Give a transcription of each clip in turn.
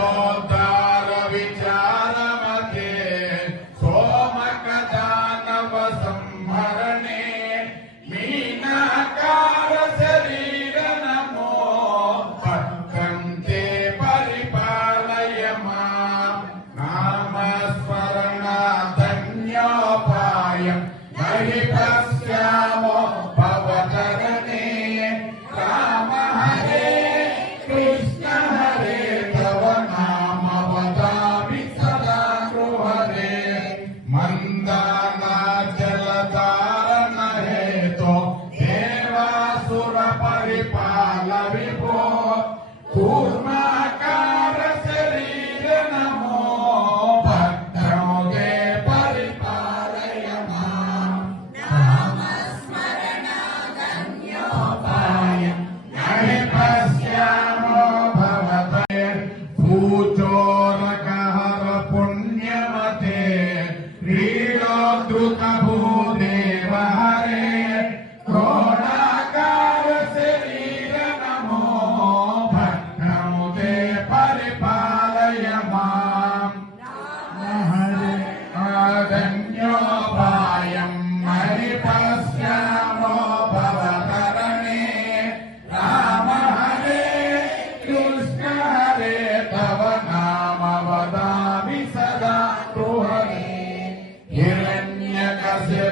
Lord. परिपालविभो। कूर्माकार शरीर नमो। भद्रो गे परिपालय मामस्मरणागन्योपाय नहि पश्यामो भवते भूचोरकहर पुण्यमते। क्रीडोद्रुतभू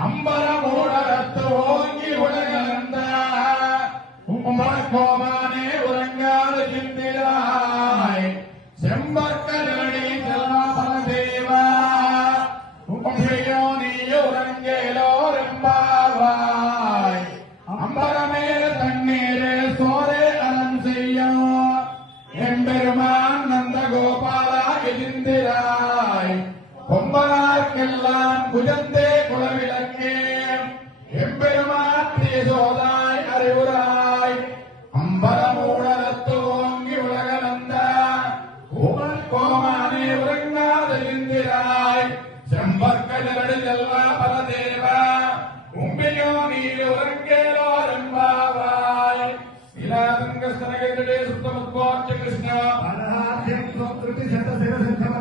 அம்பரமூடரத்து ஓங்கி உலகளந்த உமக்கோமானே உறங்காத சிந்திராய் செம்பற்கரடி செல்வாபல தேவா. உமையோ நீயோ உறங்கேலோ ரெம்பாவாய். அம்பரமேல தண்ணீரே சோரே அலம் செய்யும் எம்பெருமான் நந்த கோபாலா எதிர்ந்திராய் கொம்பனார்க்கெல்லாம் குஜந்தே தேசோதாய் அறிவுராய் அம்பரமூடலத்து ஓங்கி உலகளந்த உமல் கோமானே உறங்காத இந்திராய் செம்பற்கடலடு செல்வா பரதேவா உம்பியோ நீ உறங்கேலோ ரெம்பாவாய் இலாதங்கஸ்தனகே கிருஷ்ண ரஜனிகளுக்கும்